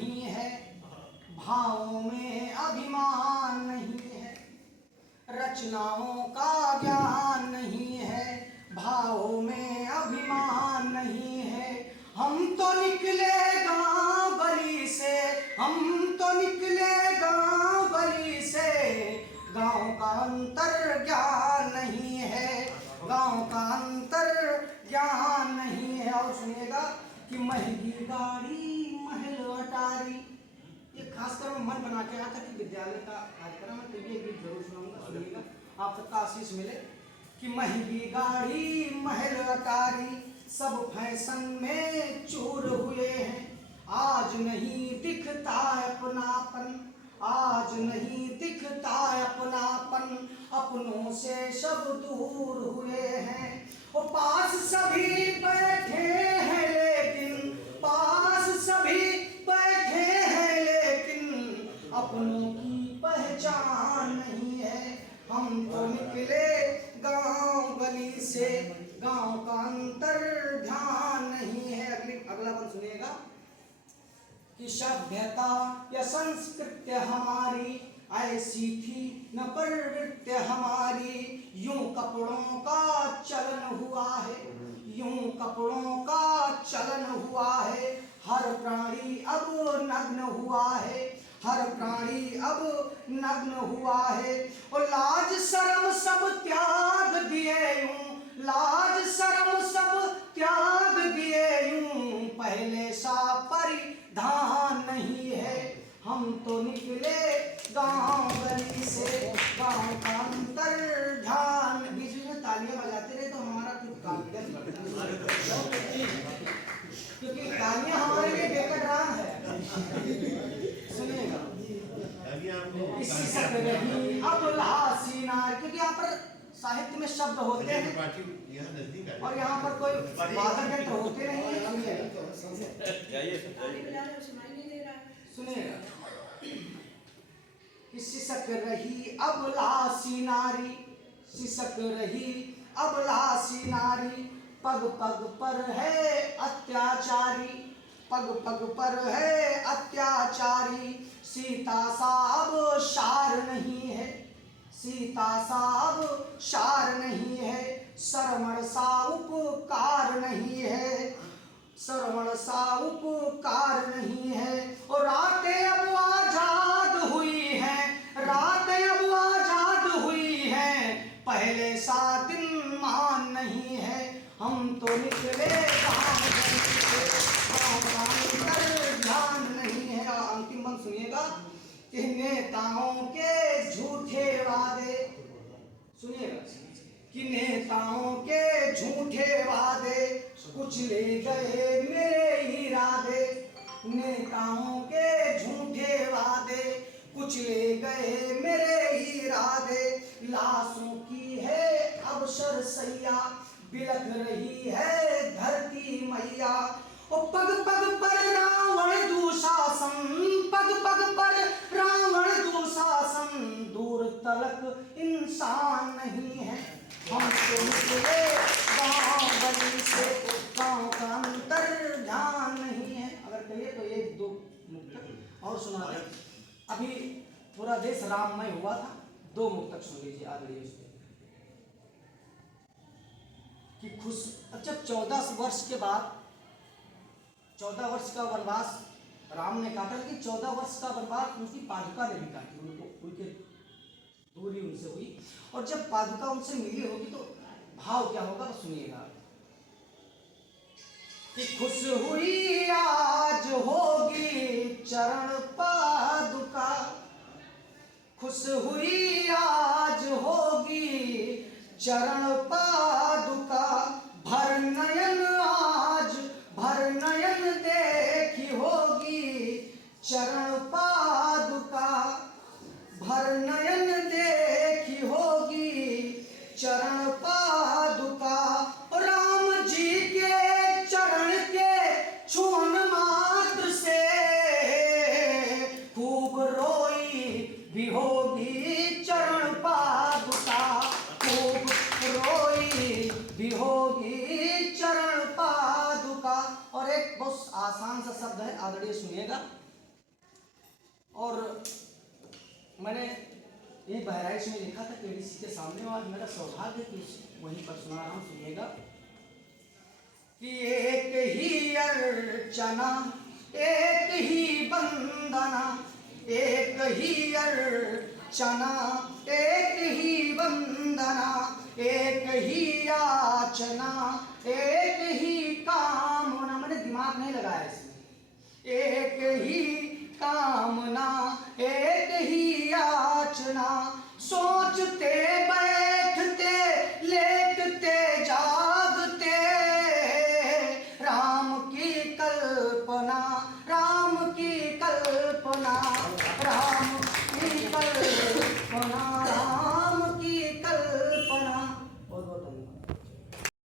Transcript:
नहीं है, भावों में अभिमान नहीं है, रचनाओं का ज्ञान नहीं है, भावों में अभिमान नहीं है। हम तो निकले गांव गली से, हम तो निकले गांव गली से, गांव का अंतर ज्ञान नहीं है, गांव का अंतर ज्ञान नहीं है। और सुनिएगा कि महंगी गाड़ी महल अटारी, ये खासकर मैं मन बना के आया था कि विद्यालय का कार्यक्रम है, तो ये गीत जरूर सुनाऊंगा, सुनिएगा, आप सबका आशीष मिले। कि महंगी गाड़ी महल अटारी, सब फैशन में चूर हुए हैं, आज नहीं दिखता अपनापन, आज नहीं दिखता अपनापन, अपनों से सब दूर हुए हैं। वो पास सभी बैठे हैं लेकिन, पास सभी बैठे हैं लेकिन, अपनों की पहचान नहीं है। हम तो निकले गांव गली से, गांव का अंतर ध्यान नहीं है। अगला बंद सुनिएगा कि सभ्यता या संस्कृति हमारी ऐसी थी न प्रवृत्ति हमारी, यूं कपड़ों का चलन हुआ है, यूं कपड़ों का चलन हुआ है, हर प्राणी अब नग्न हुआ है, हर प्राणी अब नग्न हुआ है। और लाज शर्म सब त्याग दिए यूं, लाज शर्म सब त्याग दिए यूं, पहले सा परिधान नहीं है। हम तो निकले गांव गली से, गांव का अंतर ध्यान। बीच में तालियां बजाते रहे तो हमारा कुछ काम क्योंकि तालियां हमारे लिए बेकरार है। सुनिएगा इसी से रही अब लासीनार, क्योंकि यहाँ पर साहित्य में शब्द होते हैं और यहाँ पर कोई वादक यंत्र होते नहीं है। सुनिएगा कि सिसक रही अब लासी नारी, सिसक रही अब लासी नारी, पग पग पर है अत्याचारी, पग पग पर है अत्याचारी, सीता साहब शार नहीं है, सीता साहब शार नहीं है, श्रवण सा उपकार नहीं है, श्रवण सा उपकार नहीं है। और रातें अब आजाद हुई हैं, रातें अब आजाद हुई हैं, पहले सा दिन मान नहीं है। हम तो निकले गांव ध्यान नहीं है। अंतिम बंद सुनिएगा कि नेताओं के झूठे वादे, सुनिएगा कि नेताओं के झूठे वादे कुछ ले गए मेरे इरादे, नेताओं के झूठे वादे कुछ ले गए मेरे इरादे। लाशों की है अब सरसैया, बिलख रही है धरती मैया। और पग पग पर रावण दुशासन, पग पग पर रावण दुशासन, दूर तलक इंसान नहीं है। हम तो निकले गांव गली से, गांव का अंतर ध्यान नहीं है। अगर कहिए तो एक दो मुक्तक और सुना दे। अभी पूरा देश राममय हुआ था, दो मुक्तक सुन लीजिए आदरणीय उसमें कि खुश। जब 14 वर्ष के बाद, 14 वर्ष का वनवास राम ने काटा, कि 14 वर्ष का वनवास उनकी पादुका ने भी काटी, उनको उनके दूरी उनसे हुई। और जब पादुका उनसे मिली होगी तो भाव क्या होगा सुनिएगा कि खुश हुई आज होगी चरण पादुका, खुश हुई आज होगी चरण पादुका, भर नयन आज भर नयन देखी होगी चरण पादुका, भर नयन देखी होगी चरण पादुका। राम जी के चरण के छून मात्र से खूब रोई भी होगी चरण पादुका, खूब रोई भी होगी चरण पादुका। और एक बहुत आसान सा शब्द है, आदरणीय सुनिएगा और मैंने ये बहराइच में लिखा था केडीसी के सामने, और मेरा सौभाग्य कि वहीं पर सुना रहा हूँ, सुनिएगा कि एक ही अर्चना एक ही वंदना, एक ही अर्चना एक ही वंदना, एक ही याचना एक ही कामना। मैंने दिमाग नहीं लगाया इसमें। एक ही कामना एक ही याचना, सोचते